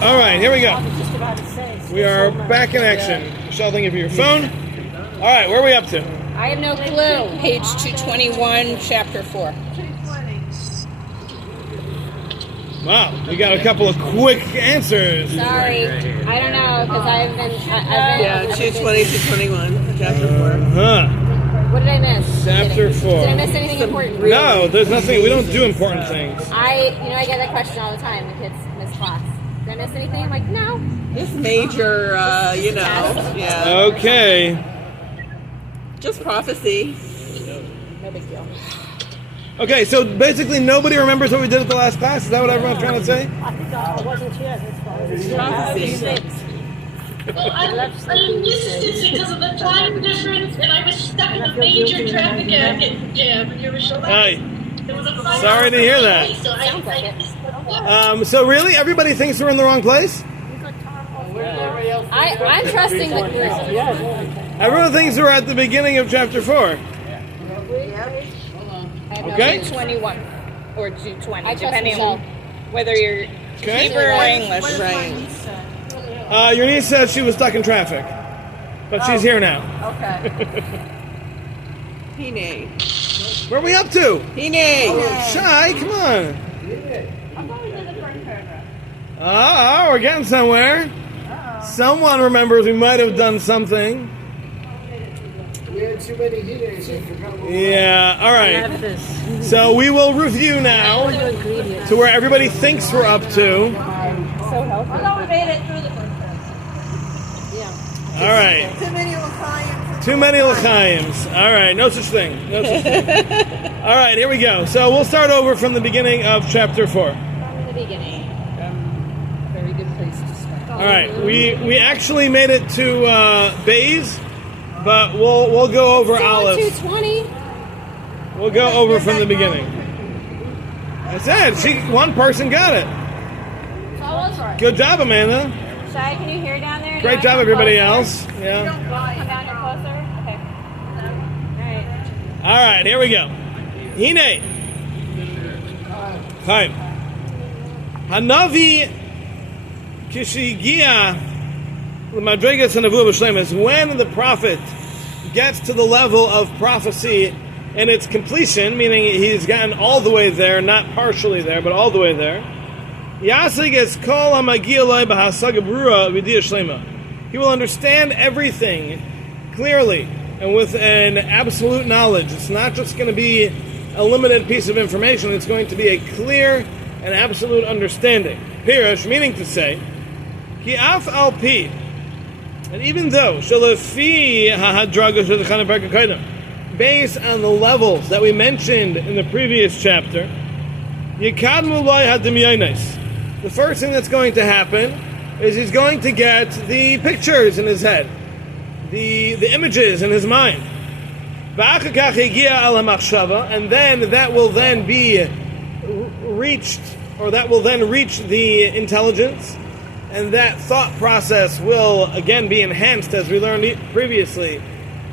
All right, here we go. I was just about to say. We are back in action. Michelle, thank you for your phone. All right, where are we up to? I have no clue. Page 221, chapter 4. Wow, we got a couple of quick answers. Sorry, I don't know because I've been. Yeah, 220, 221, chapter 4. Huh. What did I miss? Chapter 4. Did I miss anything important? No, there's nothing. We don't do important things. I get that question all the time. The kids miss class. Did I miss anything? I'm like, no. This major, yeah. Okay. Just prophecy. No big deal. Okay, so basically nobody remembers what we did at the last class? Is that what everyone's trying to say? I think I wasn't here. That's Prophecy. Well, I missed it because of the time difference, and I was stuck in a major traffic jam near Michelle. Hi. There was a fire. Sorry to hear that. So I missed it. So really, everybody thinks we're in the wrong place? I'm trusting the group. Everyone thinks we're at the beginning of chapter 4. Okay. 221 or 220, I trust depending Michelle. on whether you're Okay. Hebrew or English. Right. Your niece said she was stuck in traffic, but she's here now. Okay. Hine. Where are we up to? Hine. Shy, come on. Ah, we're getting somewhere. Someone remembers we might have done something. We had too many heaters. I forgot what Yeah, all right. So we will review now to where everybody thinks we're up to. So healthy. we made it through the first All right. Too many l'chaim. Too many l'chaims. All right, no such thing. No such thing. All right, here we go. So we'll start over from the beginning of chapter 4. From the beginning. Very good place to start. All right, we actually made it to Bays, but we'll go over Aleph. 220. We'll go over from the beginning. I said one person got it. So I was right. Good job, Amanda. Shai, can you hear down there? Great job, everybody else. Yeah. Come down here closer. Okay. All right. All right, here we go. Hine. Hi. Hanavi Kishigia Madrigas and Avu B'Shlem is when the prophet gets to the level of prophecy in its completion, meaning he's gotten all the way there, not partially there, but all the way there. Yasig is kol hamagialai b'hasaga brura v'diyah shlema. He will understand everything clearly and with an absolute knowledge. It's not just going to be a limited piece of information. It's going to be a clear and absolute understanding. Pirush, meaning to say, ki af al pi, and even though shalafi hahadraga shadachana barkakaidim, based on the levels that we mentioned in the previous chapter, yikadmu lai hadimyaynais. The first thing that's going to happen is he's going to get the pictures in his head, the images in his mind. And then that will then be reached, or that will then reach the intelligence, and that thought process will again be enhanced, as we learned previously,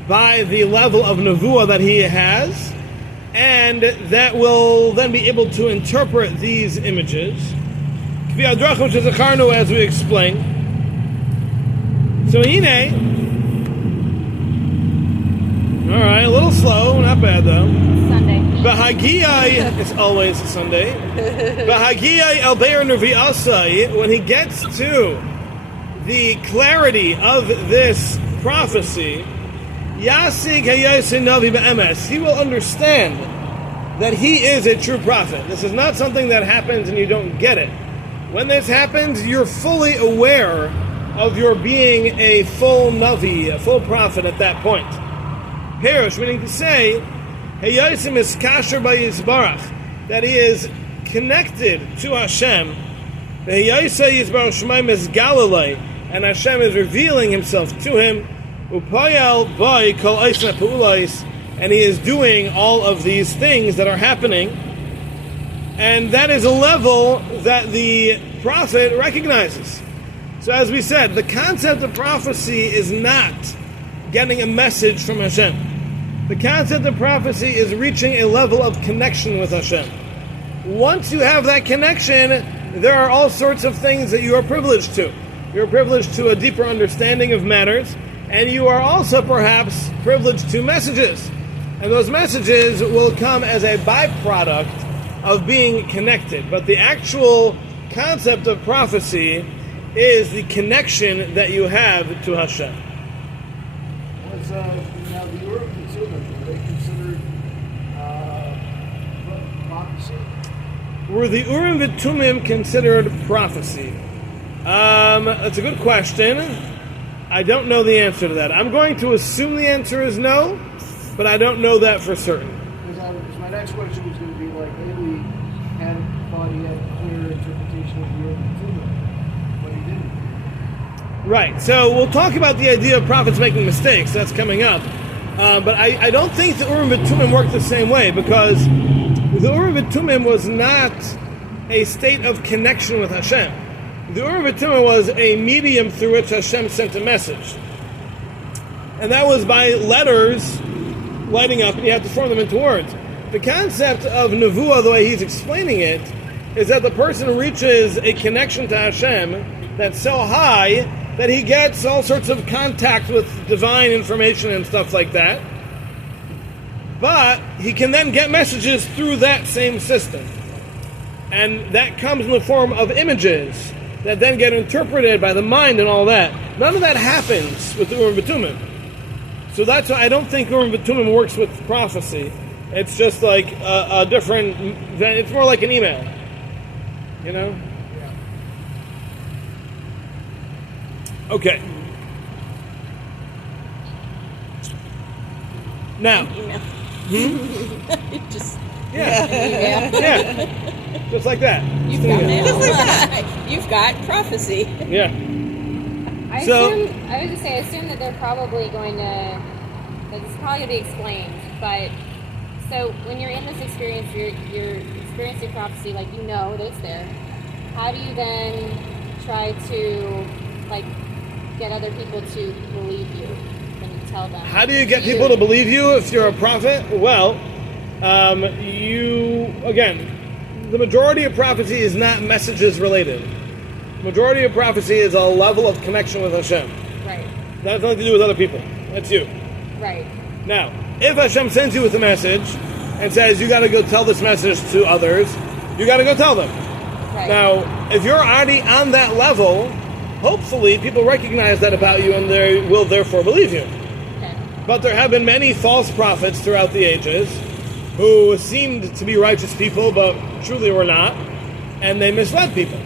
by the level of nevuah that he has, and that will then be able to interpret these images. As we explained. So Hine, all right, a little slow, not bad though. Sunday. Bahagiyai, it's always a Sunday. Bahagiyai el be'er nervi'asai, when he gets to the clarity of this prophecy, Yasig hayasin navi be'emes, he will understand that he is a true prophet. This is not something that happens and you don't get it. When this happens, you're fully aware of your being a full navi, a full prophet at that point. Perush, meaning to say, Hayasim is kasher by Yisbarach, that he is connected to Hashem. Hayasa Yisbarach Shemaim is Galilee, and Hashem is revealing himself to him. Upayal by Kol Eisna Pu'ulais, and he is doing all of these things that are happening. And that is a level that the prophet recognizes. So as we said, the concept of prophecy is not getting a message from Hashem. The concept of prophecy is reaching a level of connection with Hashem. Once you have that connection, there are all sorts of things that you are privileged to. You're privileged to a deeper understanding of matters, and you are also perhaps privileged to messages. And those messages will come as a byproduct of being connected. But the actual concept of prophecy is the connection that you have to Hashem. Was now the Urim and Thummim, were they considered prophecy? Were the Urim and Thummim considered prophecy? That's a good question. I don't know the answer to that. I'm going to assume the answer is no, but I don't know that for certain. Because my next question was going to be like, Eli thought he had a clear interpretation of the Urim and Thummim, but he didn't. Right, so we'll talk about the idea of prophets making mistakes. That's coming up. But I don't think the Urim and Thummim worked the same way, because the Urim and Thummim was not a state of connection with Hashem. The Urim and Thummim was a medium through which Hashem sent a message. And that was by letters lighting up, and you have to form them into words. The concept of Nevuah, the way he's explaining it, is that the person reaches a connection to Hashem that's so high that he gets all sorts of contact with divine information and stuff like that. But he can then get messages through that same system. And that comes in the form of images that then get interpreted by the mind and all that. None of that happens with the Urim and Thummim. So that's why I don't think Urim and Thummim works with prophecy. It's just like a different, it's more like an email. You know? Okay. Now. Just Yeah. Just like that. You've got mail. Just like that. You've got prophecy. Yeah. I assume that they're probably going to, like, it's probably going to be explained, but, so when you're in this experience, you're experiencing prophecy, like, you know that it's there. How do you then try to, like, get other people to believe you when you tell them? How do you get people to believe you if you're a prophet? Well, the majority of prophecy is not messages related. The majority of prophecy is a level of connection with Hashem. Right. That has nothing to do with other people. That's you. Right. Now, if Hashem sends you with a message and says you got to go tell this message to others, you got to go tell them. Right. Now, if you're already on that level, hopefully people recognize that about you and they will therefore believe you. Okay. But there have been many false prophets throughout the ages who seemed to be righteous people but truly were not, and they misled people.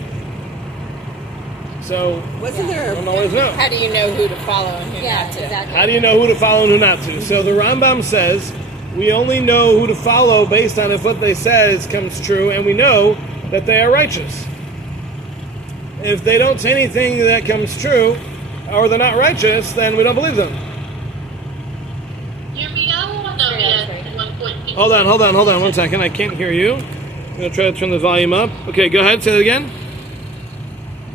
So, Wasn't there I don't always know. How do you know who to follow and who Yeah, not to? exactly. How do you know who to follow and who not to? So the Rambam says, we only know who to follow based on if what they says comes true, and we know that they are righteous. If they don't say anything that comes true, or they're not righteous, then we don't believe them. Hold on 1 second. I can't hear you. I'm going to try to turn the volume up. Okay, go ahead, say that again.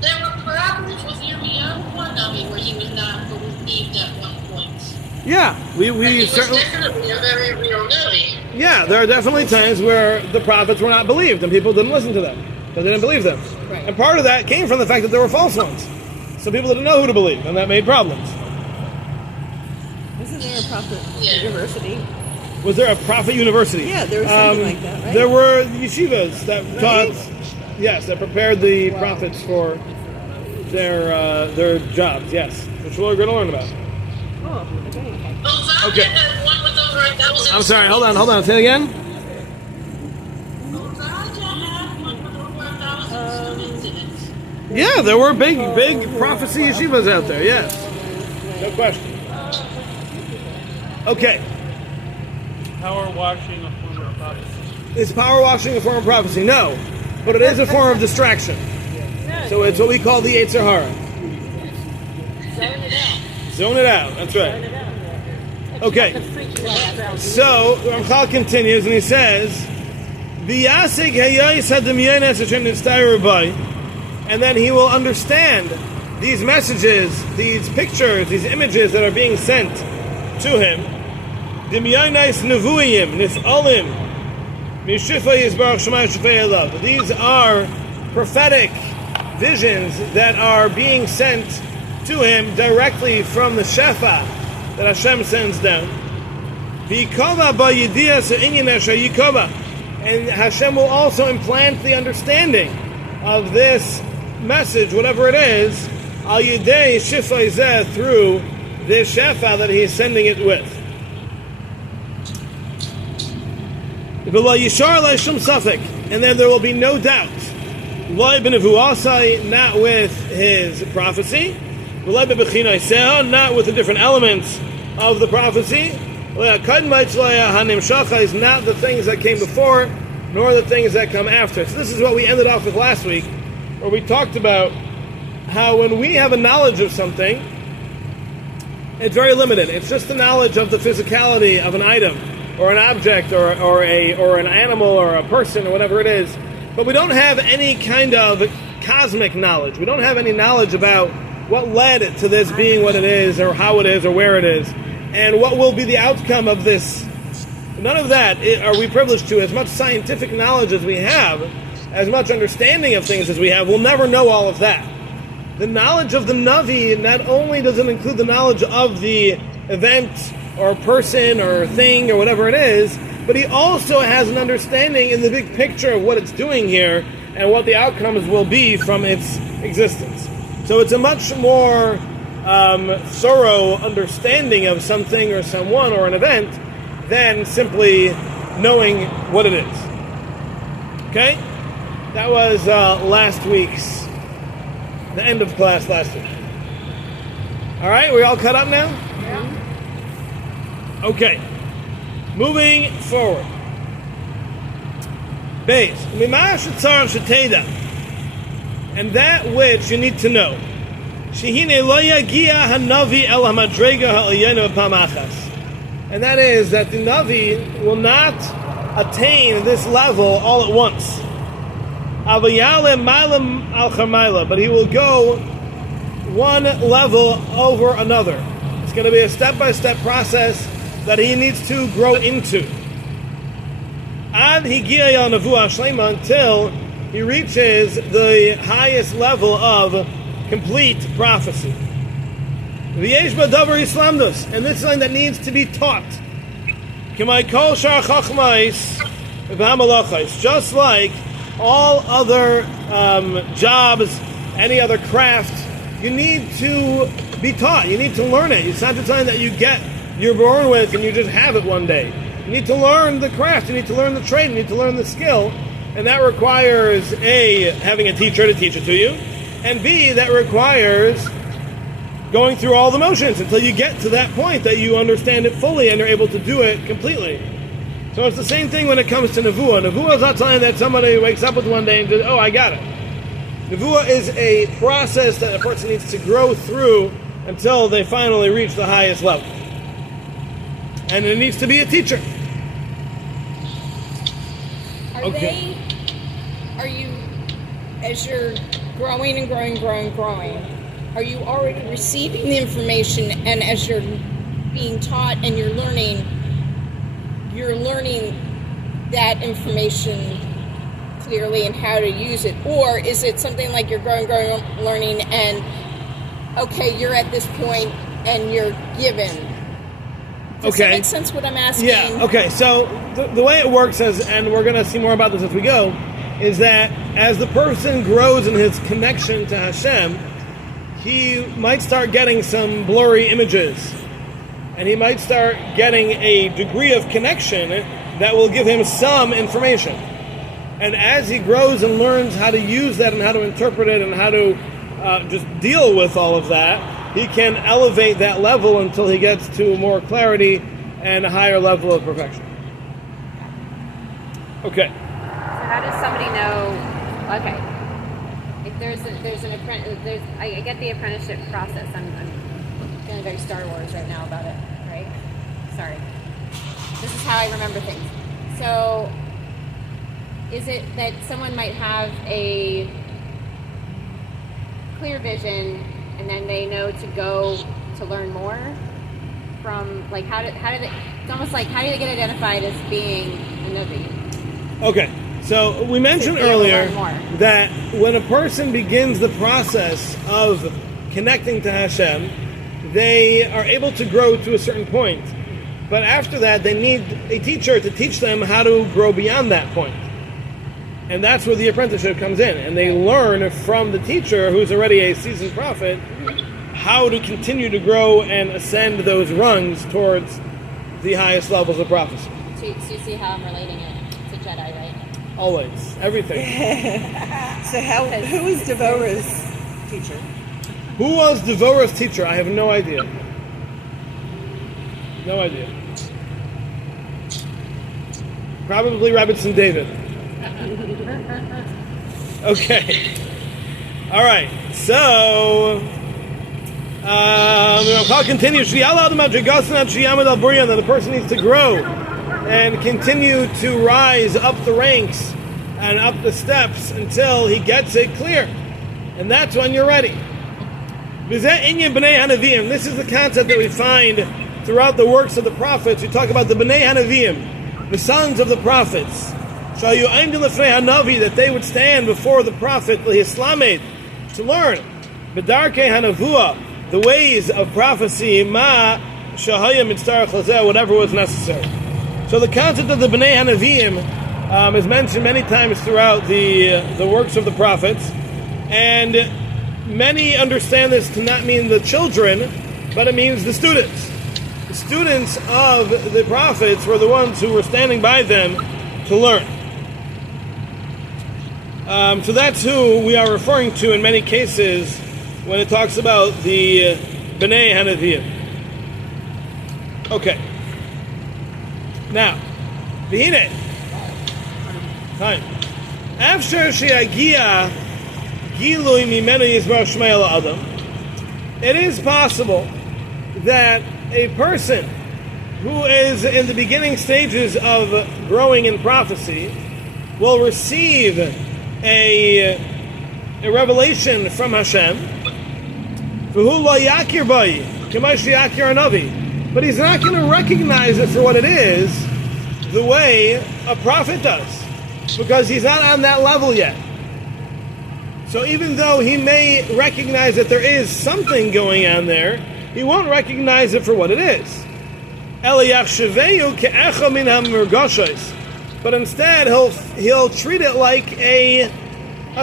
There were problems with Yirmiyahu Hanavi where he was not believed at one point. Yeah, we He certainly... was definitely a very real Navi. Yeah, there are definitely times where the prophets were not believed and people didn't listen to them because they didn't believe them. Right. And part of that came from the fact that there were false ones. So people didn't know who to believe, and that made problems. Wasn't there a prophet Yeah. university? Was there a prophet university? Yeah, there was something like that, right? There were yeshivas that Right? taught, yes, that prepared the prophets for their jobs, yes, which we're going to learn about. Oh, okay. Ozaki Okay. had one with over 1,000. I'm sorry, hold on, say it again. Ozaki had one with over 1,000 students in it. Yeah, there were big prophecy yeshivas out there, yes. No question. Okay. Power washing a form of prophecy. Is power washing a form of prophecy? No. But it is a form of distraction. So it's what we call the Yetzer Hara. Zone it out. That's right. Okay. So Ramchal continues and he says, "V'yasig hayayis hadamyanas Hashem nitztayir by," and then he will understand these messages, these pictures, these images that are being sent to him. Dimyanas nevuim nisalim mishifa yisbarach shemay shefei elav. These are prophetic visions that are being sent to him directly from the Shefa that Hashem sends down. And Hashem will also implant the understanding of this message, whatever it is, al yidei shifai zeh, through this Shefa that he is sending it with. And then there will be no doubt, not with his prophecy, not with the different elements of the prophecy, is not the things that came before, nor the things that come after. So this is what we ended off with last week, where we talked about how when we have a knowledge of something, it's very limited. It's just the knowledge of the physicality of an item, or an object, or an animal, or a person, or whatever it is. But we don't have any kind of cosmic knowledge. We don't have any knowledge about what led to this being what it is, or how it is, or where it is, and what will be the outcome of this. None of that are we privileged to. As much scientific knowledge as we have, as much understanding of things as we have, we'll never know all of that. The knowledge of the Navi not only does it include the knowledge of the event, or person, or thing, or whatever it is, but he also has an understanding in the big picture of what it's doing here, and what the outcomes will be from its existence. So it's a much more thorough understanding of something, or someone, or an event, than simply knowing what it is. Okay? That was the end of class last week. Alright, we all caught up now? Yeah. Okay. Moving forward. Base. And that which you need to know. And that is that the Navi will not attain this level all at once. But he will go one level over another. It's going to be a step-by-step process that he needs to grow into. Until he reaches the highest level of complete prophecy. And this is something that needs to be taught. Just like all other jobs, any other craft, you need to be taught. You need to learn it. It's not just something that you're born with and you just have it one day. You need to learn the craft. You need to learn the trade. You need to learn the skill. And that requires, A, having a teacher to teach it to you, and B, that requires going through all the motions until you get to that point that you understand it fully and are able to do it completely. So it's the same thing when it comes to Nevuah. Nevuah is not something that somebody wakes up with one day and says, oh, I got it. Nevuah is a process that a person needs to grow through until they finally reach the highest level. And it needs to be a teacher. Are you, as you're growing and growing, are you already receiving the information, and as you're being taught and you're learning that information clearly and how to use it? Or is it something like you're growing, learning, and okay, you're at this point and you're given? Does that make sense what I'm asking? Yeah, okay. So the way it works is, and we're going to see more about this as we go, is that as the person grows in his connection to Hashem, he might start getting some blurry images. And he might start getting a degree of connection that will give him some information. And as he grows and learns how to use that and how to interpret it and how to just deal with all of that, he can elevate that level until he gets to more clarity and a higher level of perfection. Okay. So how does somebody know? Okay, if I get the apprenticeship process. I'm feeling very Star Wars right now about it. Right? Sorry. This is how I remember things. So, is it that someone might have a clear vision, and then they know to go to learn more from, like, how do they, it's almost like, how do they get identified as being a Navi? Okay, So we mentioned To be able to earlier learn more. that when a person begins the process of connecting to Hashem, they are able to grow to a certain point. But after that, they need a teacher to teach them how to grow beyond that point. And that's where the apprenticeship comes in. And they learn from the teacher, who's already a seasoned prophet, how to continue to grow and ascend those rungs towards the highest levels of prophecy. So you see how I'm relating it to Jedi, right? Always. Everything. So who was Devorah's teacher? Who was Devorah's teacher? I have no idea. No idea. Probably Rabbitzin David. Okay. All right. So, I'll continue. That the person needs to grow and continue to rise up the ranks and up the steps until he gets it clear. And that's when you're ready. This is the concept that we find throughout the works of the prophets. We talk about the Bnei Hanavim, the sons of the prophets. That they would stand before the prophet to learn the ways of prophecy, whatever was necessary. So the concept of the Bnei Hanavim is mentioned many times throughout the works of the prophets, and many understand this to not mean the children, but it means the students. The students of the prophets were the ones who were standing by them to learn. So that's who we are referring to in many cases when it talks about the Bnei Hanavim. Okay. Now, V'hine. Time. After she'agia gilui mimenu yizbar shmei la'adam, it is possible that a person who is in the beginning stages of growing in prophecy will receive a revelation from Hashem, but he's not going to recognize it for what it is the way a prophet does, because he's not on that level yet. So even though he may recognize that there is something going on there, he won't recognize it for what it is. But instead he'll treat it like a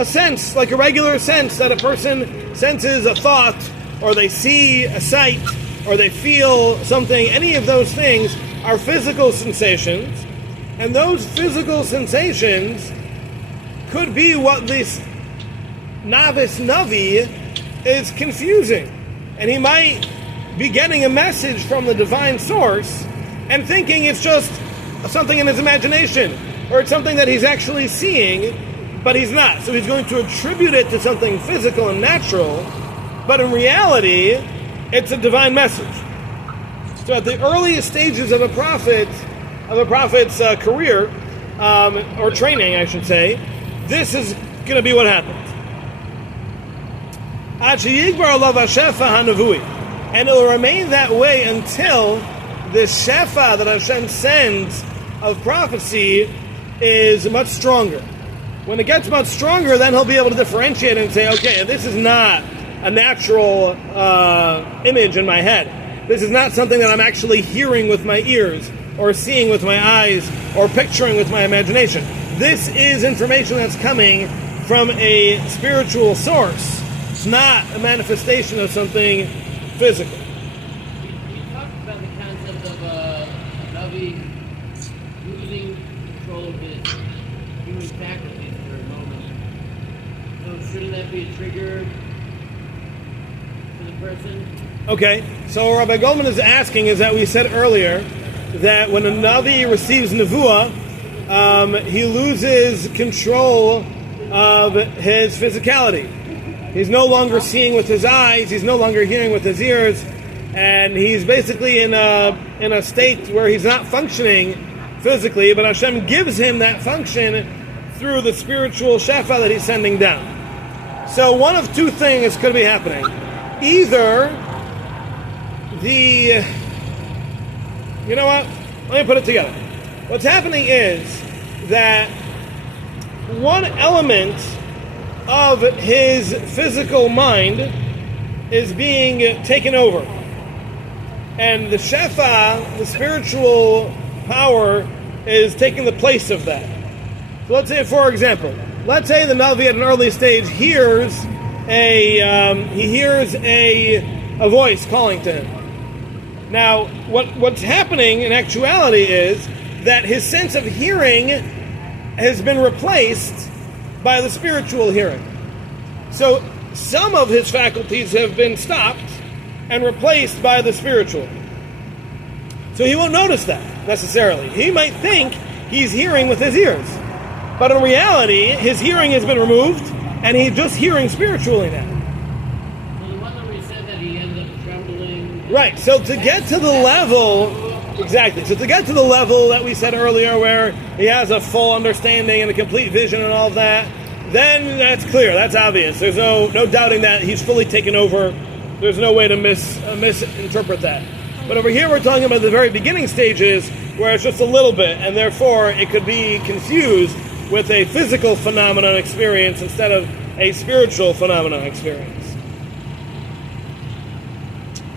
sense, like a regular sense that a person senses a thought, or they see a sight, or they feel something. Any of those things are physical sensations, and those physical sensations could be what this novice Navi is confusing. And he might be getting a message from the divine source and thinking it's just something in his imagination, or it's something that he's actually seeing, but he's not. So he's going to attribute it to something physical and natural, but in reality, it's a divine message. So at the earliest stages of a prophet's career, or training, I should say, this is going to be what happens. And it will remain that way until the shefa that Hashem sends of prophecy is much stronger. When it gets much stronger, then he'll be able to differentiate and say, okay, this is not a natural image in my head. This is not something that I'm actually hearing with my ears, or seeing with my eyes, or picturing with my imagination. This is information that's coming from a spiritual source. It's not a manifestation of something physical. We talked about the concept of Navi losing control of his human faculties for a moment. So shouldn't that be a trigger for the person? Okay, so what Rabbi Goldman is asking is that we said earlier that when a Navi receives Nevuah, he loses control of his physicality. He's no longer seeing with his eyes, he's no longer hearing with his ears, and he's basically in a state where he's not functioning physically, but Hashem gives him that function through the spiritual shefa that he's sending down. So one of two things could be happening. Either you know what? Let me put it together. What's happening is that one element of his physical mind is being taken over. And the Shefa, the spiritual power, is taking the place of that. So let's say, for example, let's say the Navi at an early stage hears a voice calling to him. Now, what's happening in actuality is that his sense of hearing has been replaced by the spiritual hearing. So some of his faculties have been stopped and replaced by the spiritual. So he won't notice that necessarily. He might think he's hearing with his ears, but in reality, his hearing has been removed and he's just hearing spiritually now. So the one that we said that he ended up trembling. Right, so to get to the level... Exactly. So to get to the level that we said earlier where he has a full understanding and a complete vision and all of that, then that's clear. That's obvious. There's no doubting that he's fully taken over. There's no way to misinterpret that. But over here we're talking about the very beginning stages where it's just a little bit, and therefore it could be confused with a physical phenomenon experience instead of a spiritual phenomenon experience.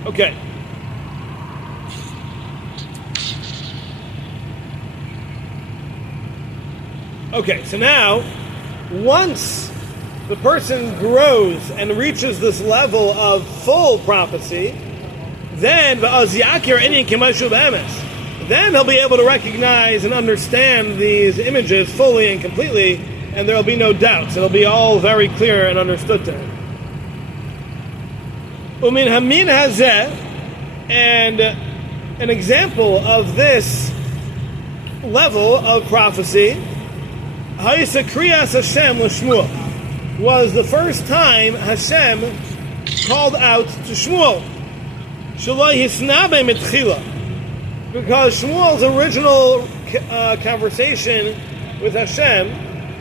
Okay. Okay, so now, once the person grows and reaches this level of full prophecy, then he'll be able to recognize and understand these images fully and completely, and there will be no doubts. It'll be all very clear and understood to him. Umin hamin hazeh, and an example of this level of prophecy, Ha'isa Kriyas Hashem l'Shmuel, was the first time Hashem called out to Shmuel. Shaloi hisnabe mitchila, because Shmuel's original conversation with Hashem,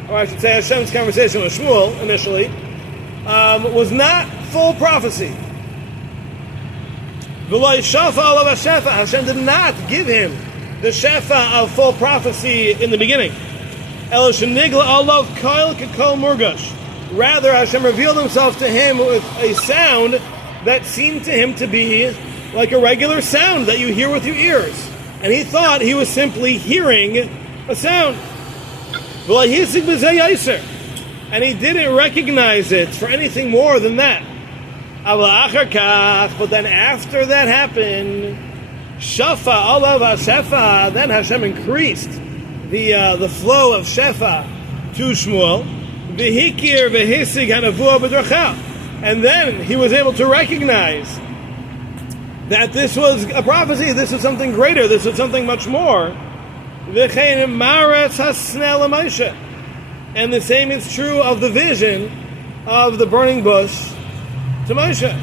or I should say Hashem's conversation with Shmuel initially, was not full prophecy. V'lo shafa alav hashefa, Hashem did not give him the shefa of full prophecy in the beginning. El shenigla alav koil kekol murgash. Rather, Hashem revealed himself to him with a sound that seemed to him to be like a regular sound that you hear with your ears. And he thought he was simply hearing a sound. And he didn't recognize it for anything more than that. But then after that happened, Shafa alav hashefa, then Hashem increased the flow of Shefa to Shmuel, v'hikir v'hisig hanavuah b'dracha, and then he was able to recognize that this was a prophecy, this was something greater, this was something much more. V'chein maretz hasneh l'Moshe, and the same is true of the vision of the burning bush to Moshe.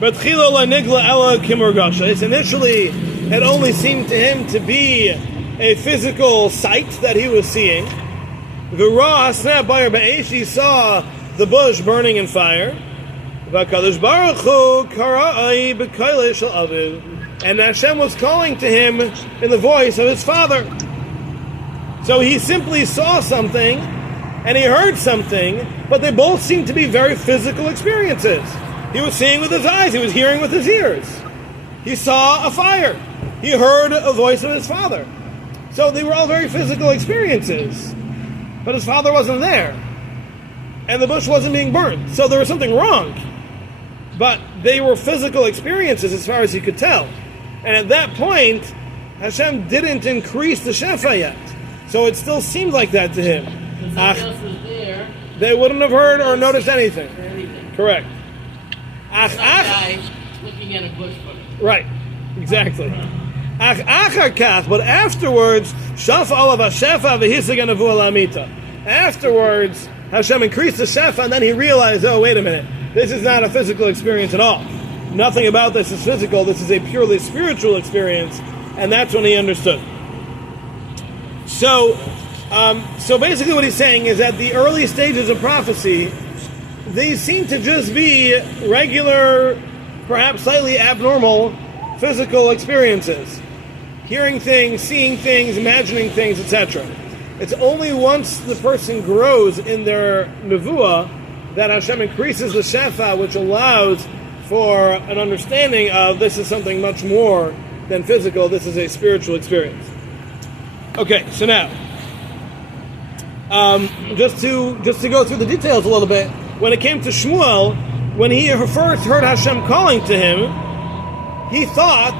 But chilo lanigla ela kimurgashes, initially it only seemed to him to be a physical sight that he was seeing. The raw snap bayar ba'esh, he saw the bush burning in fire. V'kadosh baruch hu kara'ai b'koilei shel aviv, and Hashem was calling to him in the voice of his father. So he simply saw something and he heard something, but they both seemed to be very physical experiences. He was seeing with his eyes, he was hearing with his ears. He saw a fire. He heard a voice of his father. So they were all very physical experiences. But his father wasn't there. And the bush wasn't being burned. So there was something wrong. But they were physical experiences as far as he could tell. And at that point, Hashem didn't increase the Shefa yet. So it still seemed like that to him. If somebody else was there, they wouldn't have heard or noticed anything. Correct. Some guy looking at a bush fire. Right. Exactly. But afterwards, afterwards, Hashem increased the Shefa, and then he realized, oh, wait a minute, this is not a physical experience at all. Nothing about this is physical, this is a purely spiritual experience, and that's when he understood. So basically what he's saying is that the early stages of prophecy, they seem to just be regular, perhaps slightly abnormal, physical experiences. Hearing things, seeing things, imagining things, etc. It's only once the person grows in their nevuah that Hashem increases the shefa, which allows for an understanding of this is something much more than physical. This is a spiritual experience. Okay, so now, just to go through the details a little bit, when it came to Shmuel, when he first heard Hashem calling to him, he thought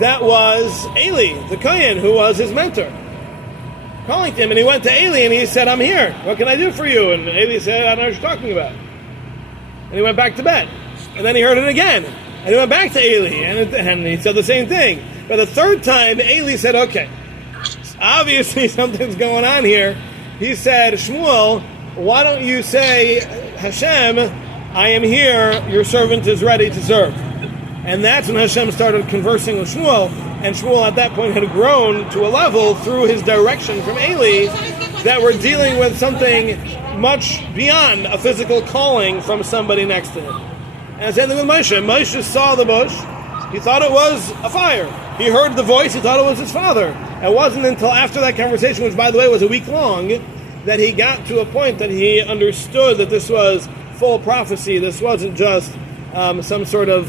that was Eli, the Kohen, who was his mentor, calling to him. And he went to Eli and he said, I'm here. What can I do for you? And Eli said, I don't know what you're talking about. And he went back to bed. And then he heard it again. And he went back to Eli and he said the same thing. But the third time, Eli said, okay, obviously something's going on here. He said, Shmuel, why don't you say, Hashem, I am here, your servant is ready to serve. And that's when Hashem started conversing with Shmuel, and Shmuel at that point had grown to a level through his direction from Eli that we're dealing with something much beyond a physical calling from somebody next to him. And same thing with Moshe. Moshe saw the bush, he thought it was a fire. He heard the voice, he thought it was his father. It wasn't until after that conversation, which by the way was a week long, that he got to a point that he understood that this was full prophecy, this wasn't just some sort of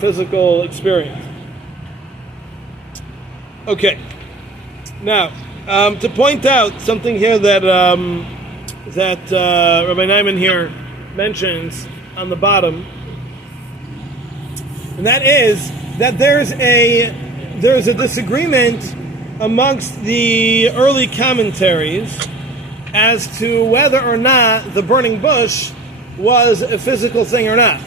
physical experience. Okay. Now, to point out something here that Rabbi Naiman here mentions on the bottom, and that is that there's a disagreement amongst the early commentaries as to whether or not the burning bush was a physical thing or not.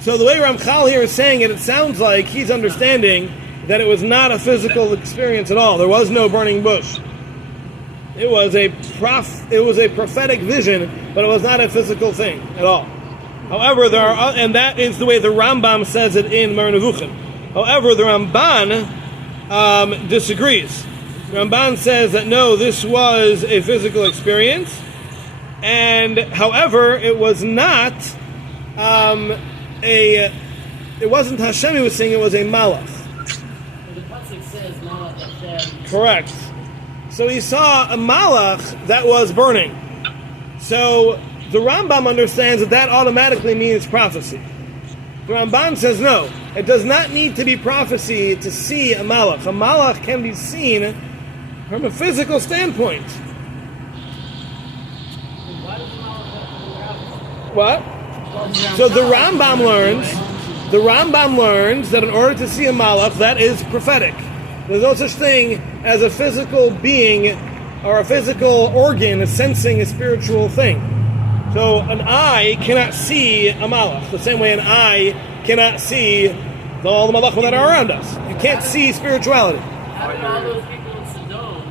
So the way Ramchal here is saying it, it sounds like he's understanding that it was not a physical experience at all. There was no burning bush. It was a prophetic vision, but it was not a physical thing at all. However, there are, and that is the way the Rambam says it in Mar Nevuchim. However, the Ramban disagrees. The Ramban says that no, this was a physical experience, and however, it was not it wasn't Hashem he was saying, it was a malach. The pasuk says malach Hashem. Correct. So he saw a malach that was burning. So the Rambam understands that automatically means prophecy. The Ramban says no, it does not need to be prophecy to see a malach. A malach can be seen from a physical standpoint. Why does malach have to be prophecy? What? So the Rambam learns that in order to see a malach, that is prophetic. There's no such thing as a physical being or a physical organ sensing a spiritual thing. So an eye cannot see a malach, the same way an eye cannot see all the malachim that are around us. You can't see spirituality. How did all those people in Sodom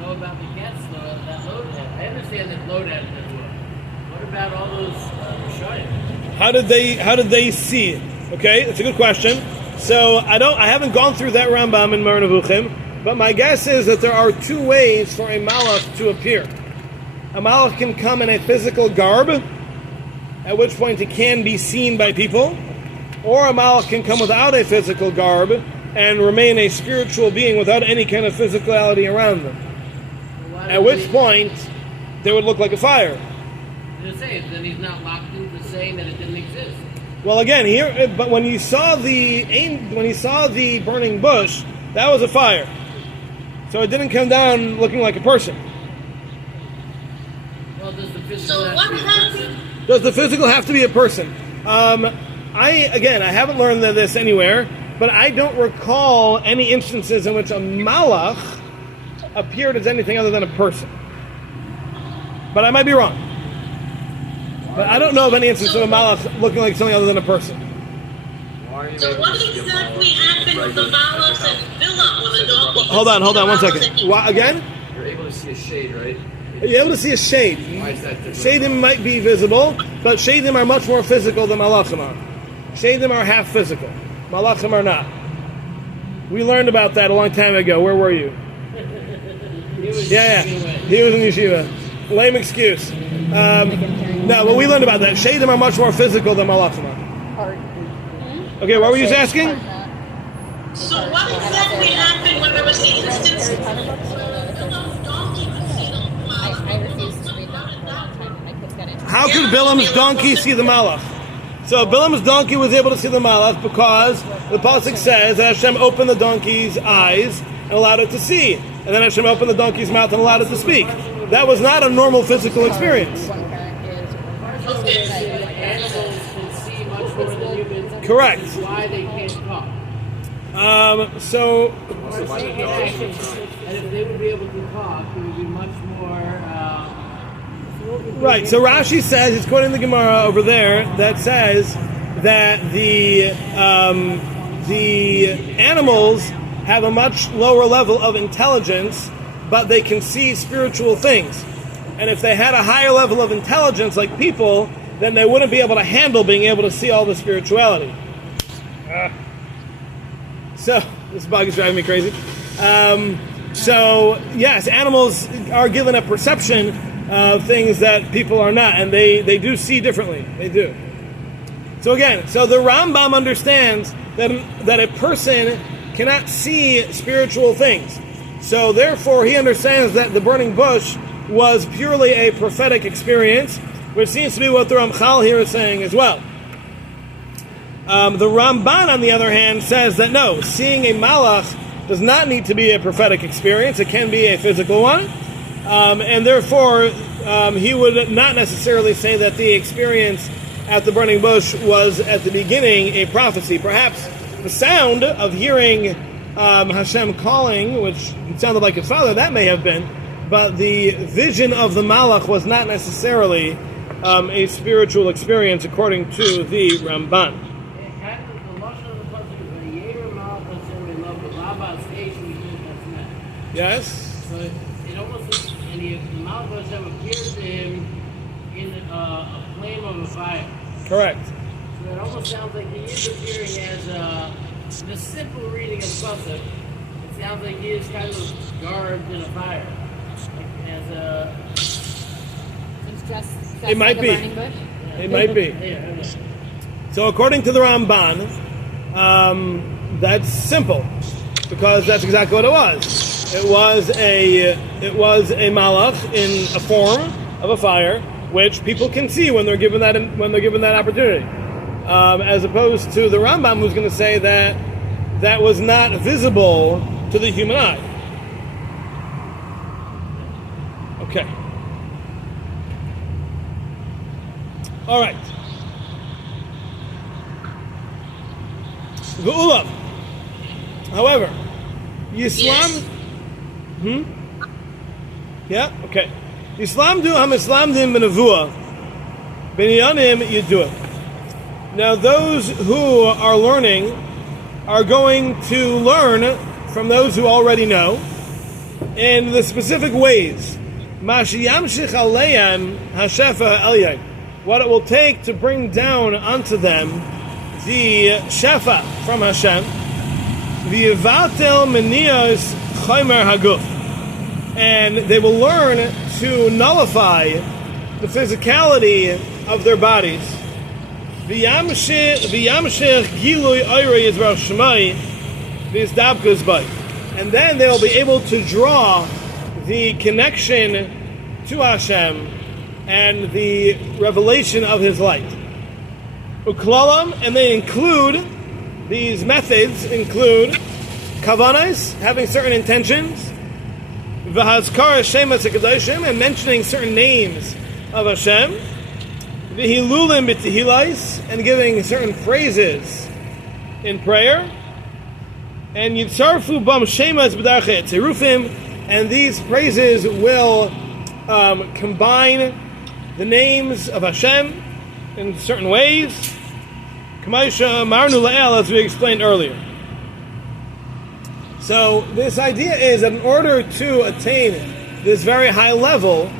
know about the Getzlah, that Lodad? I understand that Lodad did work. What about all those Rishayim? How did they see it? Okay, that's a good question. So I haven't gone through that Rambam in Mar Nevuchim, but my guess is that there are two ways for a malach to appear. A malach can come in a physical garb, at which point it can be seen by people, or a malach can come without a physical garb and remain a spiritual being without any kind of physicality around them. At which point they would look like a fire. Then he's not locked into saying that it didn't exist. Well, again, here, but when you saw the burning bush, that was a fire. So it didn't come down looking like a person. Well, does the physical So have what to be a happened? person? Does the physical have to be a person? I haven't learned this anywhere, but I don't recall any instances in which a malach appeared as anything other than a person. But I might be wrong. But I don't know of any instance of a malach looking like something other than a person. So what exactly happened with the malachs and Bilam with the donkey? Hold on, 1 second. What, again? You're able to see a shade, right? You're able to see a shade. Why is that different? Shadim might be visible, but shadim are much more physical than malachim are. Shadim are half physical. Malachim are not. We learned about that a long time ago. Where were you? He was in yeshiva. Lame excuse. No, but we learned about that. Shadim are much more physical than malachim are. Okay, what were you asking? So what exactly happened when there was the instance? how could Bilam's donkey see the Malach? So Bilam's donkey was able to see the Malach because the pasuk says that Hashem opened the donkey's eyes and allowed it to see, and then Hashem opened the donkey's mouth and allowed it to speak. That was not a normal physical experience. Animals can see much more than humans. Correct. Why they can't talk. So And if they would be able to talk, it would be much more. right. So Rashi says, he's quoting the Gemara over there that says that the animals have a much lower level of intelligence, but they can see spiritual things. And if they had a higher level of intelligence like people, then they wouldn't be able to handle being able to see all the spirituality. So, this bug is driving me crazy. So, yes, animals are given a perception of things that people are not, and they do see differently. They do. So again, so the Rambam understands that a person cannot see spiritual things. So therefore, he understands that the burning bush was purely a prophetic experience, which seems to be what the Ramchal here is saying as well. The Ramban, on the other hand, says that no, seeing a malach does not need to be a prophetic experience. It can be a physical one. And therefore, he would not necessarily say that the experience at the burning bush was at the beginning a prophecy. Perhaps the sound of hearing Hashem calling, which sounded like his father, that may have been, but the vision of the malach was not necessarily a spiritual experience according to the Ramban. Yes? So it almost, and the Malach Hashem appears to him in a flame of a fire. Correct. So it almost sounds like he is appearing as the simple reading of Pasuk. It sounds like he is kind of garbed in a fire. Like as a... It's just it might like be. a burning bush? It might be. Yeah. So according to the Ramban, that's simple, because that's exactly what it was. It was a malach in a form of a fire, which people can see when they're given that opportunity, as opposed to the Rambam, who's going to say that was not visible to the human eye. Okay. All right. V'ulav. However, Yislam. Yeah. Okay. Yislam do hamislam dim benavua. Binyanim yidua. Now, those who are learning are going to learn from those who already know in the specific ways. Mashiyamshich aleim hashefa elyon. What it will take to bring down onto them the shefa from Hashem. V'yivatel meniyos chaymer haguf. And they will learn to nullify the physicality of their bodies. V'yamshich gilui oirei yizrach shemai v'yizdabkuz bay. And then they will be able to draw the connection to Hashem and the revelation of His light. Uklalam, and they include, these methods include kavanas, having certain intentions, v'hazkara shemas hakadoshim, and mentioning certain names of Hashem, v'hilulim b'tehilais, and giving certain phrases in prayer, and yitzarfu bam shemas b'darche tzirufim, and these phrases will combine the names of Hashem in certain ways, Kamaisha Marnu La'el, as we explained earlier. So this idea is that in order to attain this very high level,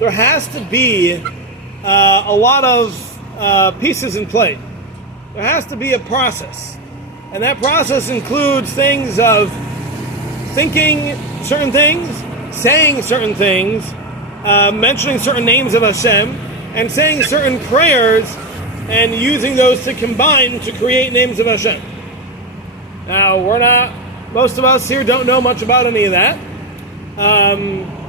there has to be a lot of pieces in play. There has to be a process. And that process includes things of thinking certain things, saying certain things, mentioning certain names of Hashem, and saying certain prayers, and using those to combine to create names of Hashem. Now, most of us here don't know much about any of that.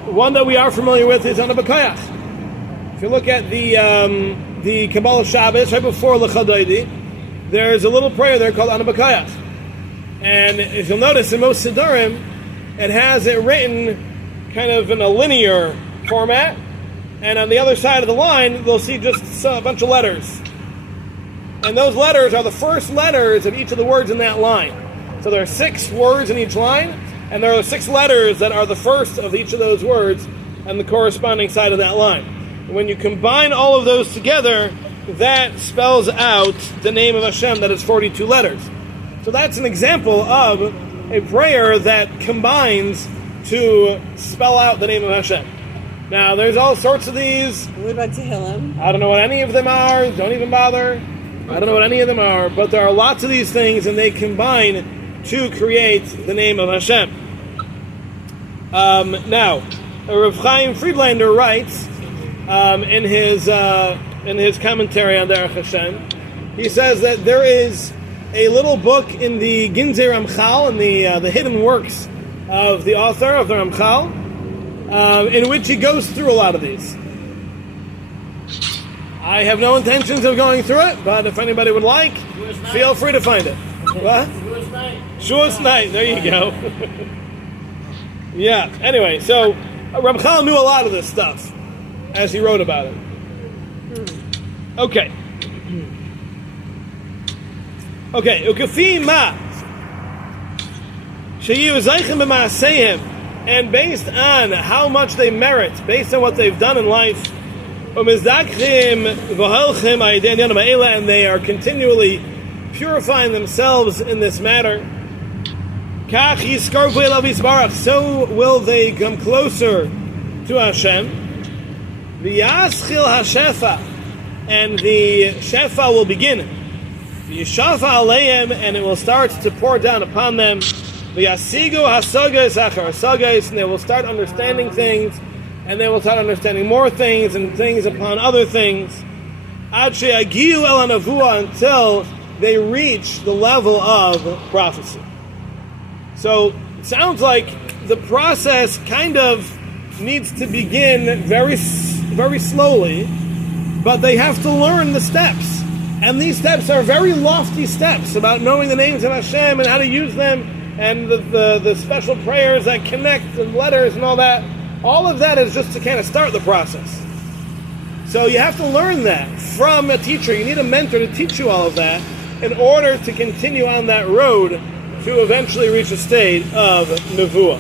One that we are familiar with is Anabakayach. If you look at the Kabbalah Shabbos, right before L'Chadaydi, there's a little prayer there called Anabakayach. And if you'll notice, in most Siddurim, it has it written kind of in a linear format, and on the other side of the line, you'll see just a bunch of letters. And those letters are the first letters of each of the words in that line. So there are 6 words in each line, and there are 6 letters that are the first of each of those words on the corresponding side of that line. When you combine all of those together, that spells out the name of Hashem that is 42 letters. So that's an example of a prayer that combines to spell out the name of Hashem. Now, there's all sorts of these. What about Tehillim? I don't know what any of them are. Don't even bother. I don't know what any of them are. But there are lots of these things, and they combine to create the name of Hashem. Now, Rav Chaim Friedlander writes in his commentary on Derech Hashem, he says that there is a little book in the Ginzei Ramchal, in the hidden works of the author of the Ramchal, in which he goes through a lot of these. I have no intentions of going through it, but if anybody would like, feel free to find it. What? Shavuos night. There you go. Yeah. Anyway, so Ramchal knew a lot of this stuff as he wrote about it. Okay. Okay. Ukafi ma sheyu zaychem b'maaseim, and based on how much they merit, based on what they've done in life, and they are continually purifying themselves in this matter, so will they come closer to Hashem. And the shefa will begin. And it will start to pour down upon them. And they will start understanding things, and they will start understanding more things and things upon other things, until they reach the level of prophecy. So it sounds like the process kind of needs to begin very, very slowly, but they have to learn the steps. And these steps are very lofty steps about knowing the names of Hashem and how to use them, and the special prayers that connect and letters and all that. All of that is just to kind of start the process. So you have to learn that from a teacher. You need a mentor to teach you all of that in order to continue on that road to eventually reach a state of nevuah.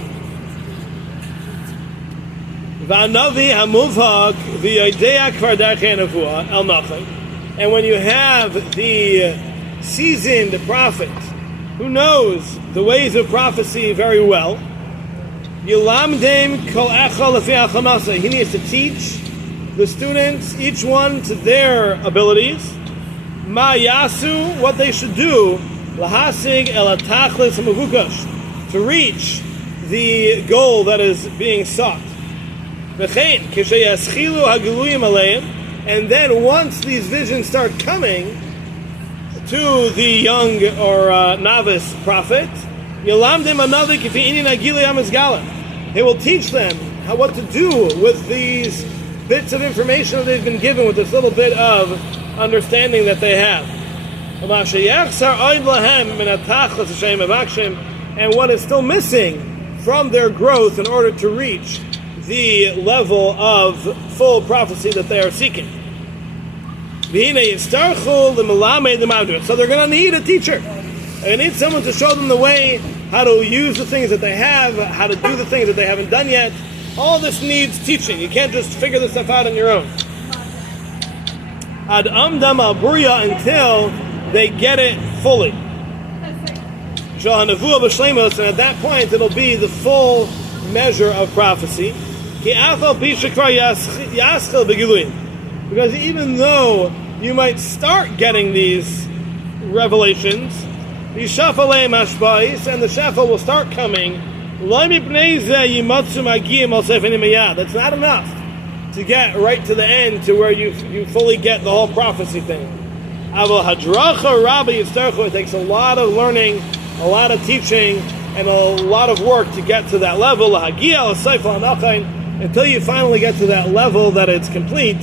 And when you have the seasoned prophet who knows the ways of prophecy very well, he needs to teach the students, each one to their abilities, what they should do, to reach the goal that is being sought. And then once these visions start coming to the young or novice prophet, he will teach them what to do with these bits of information that they've been given, with this little bit of understanding that they have. And what is still missing from their growth in order to reach the level of full prophecy that they are seeking. So they're going to need a teacher. They need someone to show them the way, how to use the things that they have, how to do the things that they haven't done yet. All this needs teaching. You can't just figure this stuff out on your own. Ad amdam al burya, until they get it fully. And at that point, it'll be the full measure of prophecy. Because even though you might start getting these revelations, and the shefa will start coming, that's not enough to get right to the end, to where you fully get the whole prophecy thing. It takes a lot of learning, a lot of teaching, and a lot of work to get to that level, until you finally get to that level that it's complete.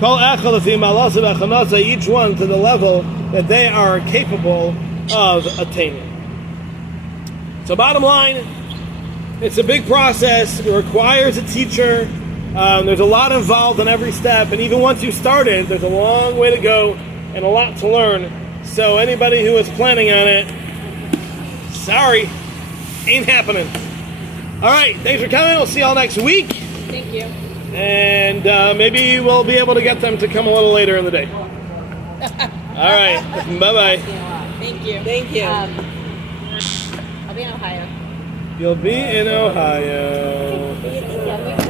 Kol echad lefi ma'alasav echanasa, each one to the level that they are capable of attaining. So bottom line, it's a big process. It requires a teacher. There's a lot involved in every step, and even once you started, there's a long way to go and a lot to learn. So anybody who is planning on it, sorry, ain't happening. All right, thanks for coming. We'll see y'all next week. Thank you. And maybe we'll be able to get them to come a little later in the day. All right, bye-bye. Thank you. Thank you. I'll be in Ohio. You'll be in Ohio. Yeah,